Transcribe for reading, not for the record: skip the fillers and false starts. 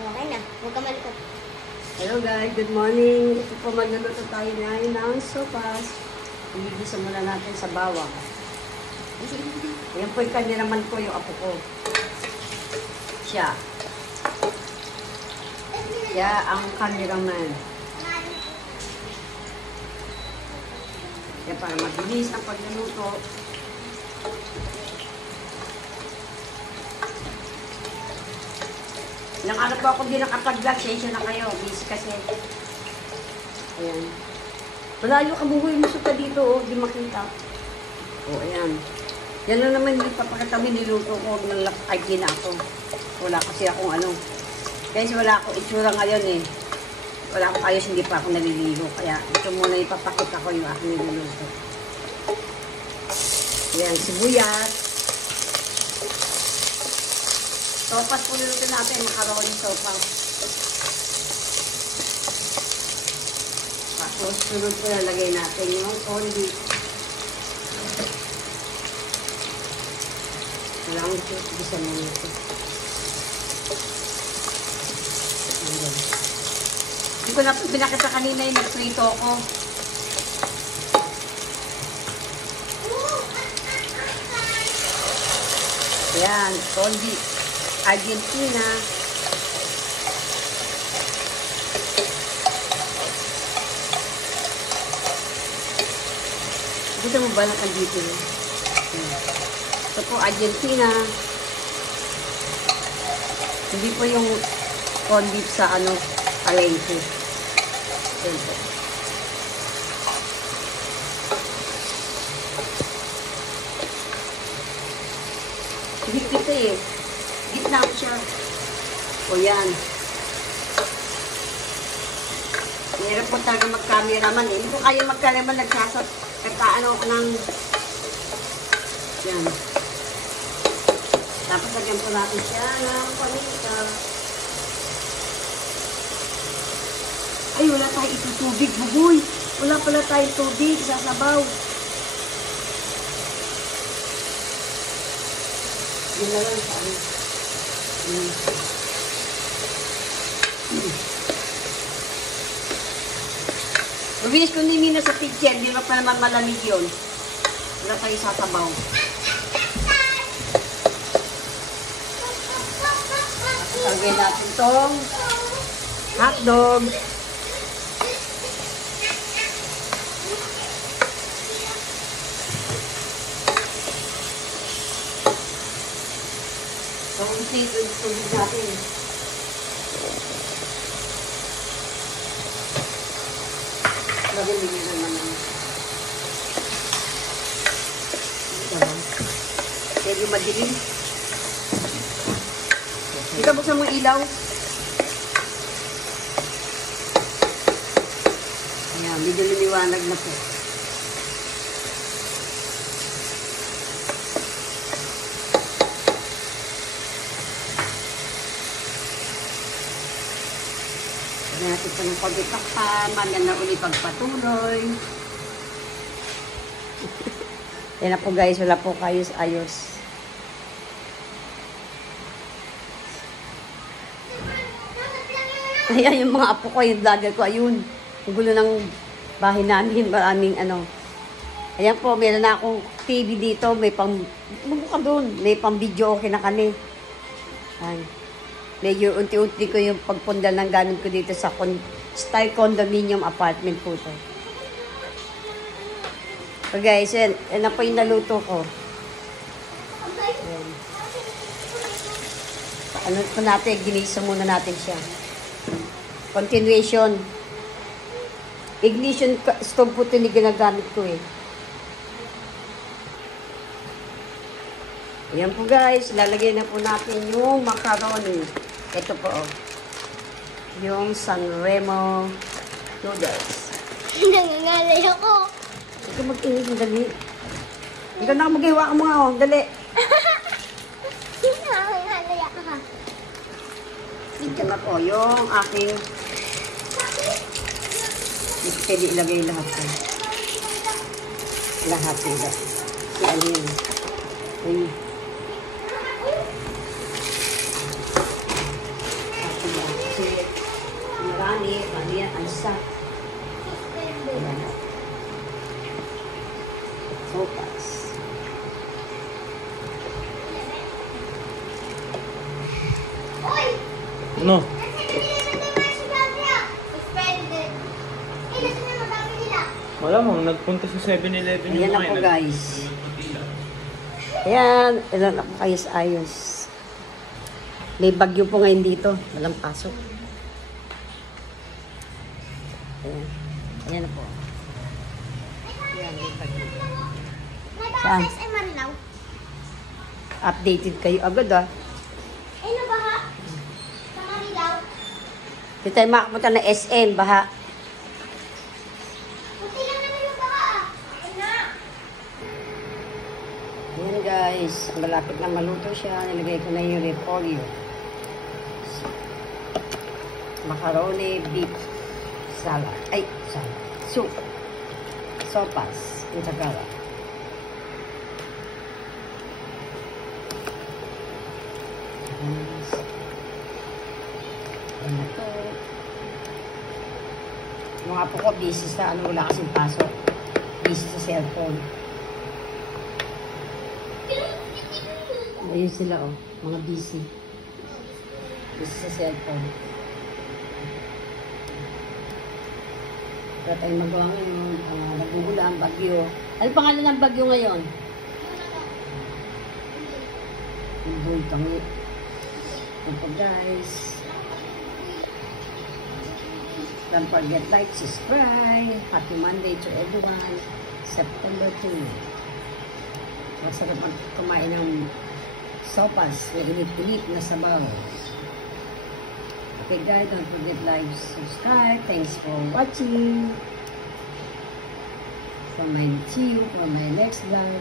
Okay na. Huwag ka malikot. Hello guys, good morning. Ito po magluluto tayo ngayon ng sopas. Ibigisa muna natin sa bawang. Ayan po yung kaniraman ko, yung apo ko. Siya. Siya ang kaniraman. Kaya para mabilis ang pagluluto. Ilang araw po ako din nakapag-vlog. Sensya na kayo. Busy kasi. Ayan. Malayo ka buhoy mo suka dito. Oh. Di makita. O, ayan. Yan lang naman yung papakatabi niluto ko. Ay, na ako. Wala kasi akong ano. Kasi wala akong itsura ngayon eh. Wala akong ayos, hindi pa ako naliligo. Kaya ito muna ipapakita ko yung aking niluluto. Ayan, sibuyas. Sopas po niluto natin, macaroni sopas. Tapos, sunod po nalagay natin yung corned beef. Kailangan ito, bisa mo nito. Ayan. Hindi ko na pinakita kanina yung nagprito ko. Ayan, corned beef. Argentina. Gusto mo ba ng Argentina? Ito po, Argentina. Hindi po yung corned beef sa ano, palengke. Ito po. Hindi kita eh. Gitna ko siya. O yan. Hirap po talaga mag-cameraman eh. Hindi ko kaya mag-cameraman. Nagkakaano ako ng... Yan. Tapos lagyan po natin siya ng paminta. Ay, wala tayo itutubig, buboy. Wala pala tayong tubig. Sasabaw. Yun na lang sa ano. Mabilis ko nimi na sa picture, hindi pa naman malamig yun. Wala tayo sasabaw. Lagyan natin itong hotdog. So, tubig natin. Lagyan din naman naman. Medyo madilim. Ito, buksan mo ilaw. Ayan, medyo liliwanag na po. Natin pa ng konti takpan, maganda uli pagpatuloy. Yan na po guys, wala po ayos. Ayan yung mga apo ko, yung vlogger ko, ayun. Ang gulo ng bahay namin, maraming ano. Ayan po, meron na akong TV dito, may pang, mabuka doon, may pang video okay na kami. Ayan. Medyo unti-unti ko yung pagpundal ng ganun ko dito sa style condominium apartment po ito. So guys, yan na po yung naluto ko. Yan. Ano po natin, ginisa muna natin siya. Continuation. Ignition stove po ito ni ginagamit ko eh. Ayan po guys, lalagay na po natin yung macaroni. Ito po, oh. Yung Sanremo noodles. Nangangalay ako. Ito mag-inig, dali. Ikaw na mag-iwa ka mga, oh. Dali. Nangangalay ako. Ito na po, yung aking... Ito pwede ilagay lahat ko. Lahat sila. Si ano yun. Ayun. mani, yan, alsa. Ayan. Sopas. Uy! Ano? Suspended. Eh, nasa na madami nila. Malamang, nagpunta sa 7-Eleven Ayan na po guys. Ayan, ilan na po kayo sa ayos. May bagyo po ngayon dito. Walang pasok. Ayan. Ayan na po. Ayan, may bagyo. May Saan? bakas ay Marilaw. Updated kayo agad ah. Ay, nabaha. Sa Marilaw. Di tayo makapunta na SM, baha. Kunti lang naman yung baha ah. Ay na. Ayan guys, malapit na maluto siya. Nilagay ko na yung repolyo. Macaroni, beef, salad. Ay, salad. Soup. Sopas. Yung Tagalog. Yes. Ayan na to. Mga po ko busy sa ano, wala kasing pasok. Busy sa cellphone. Ayun sila oh, mga busy. Busy sa cellphone. Wala tayong magawa ngayon. Nagugula ang bagyo. Ano pangalan ng bagyo ngayon? Hindi kami. Ito guys. Don't forget like, subscribe. Happy Monday to everyone. September 2. Masarap kumain ng sopas na init-init na sabaw. Okay guys, don't forget like, subscribe. Thanks for watching. See you for my next vlog.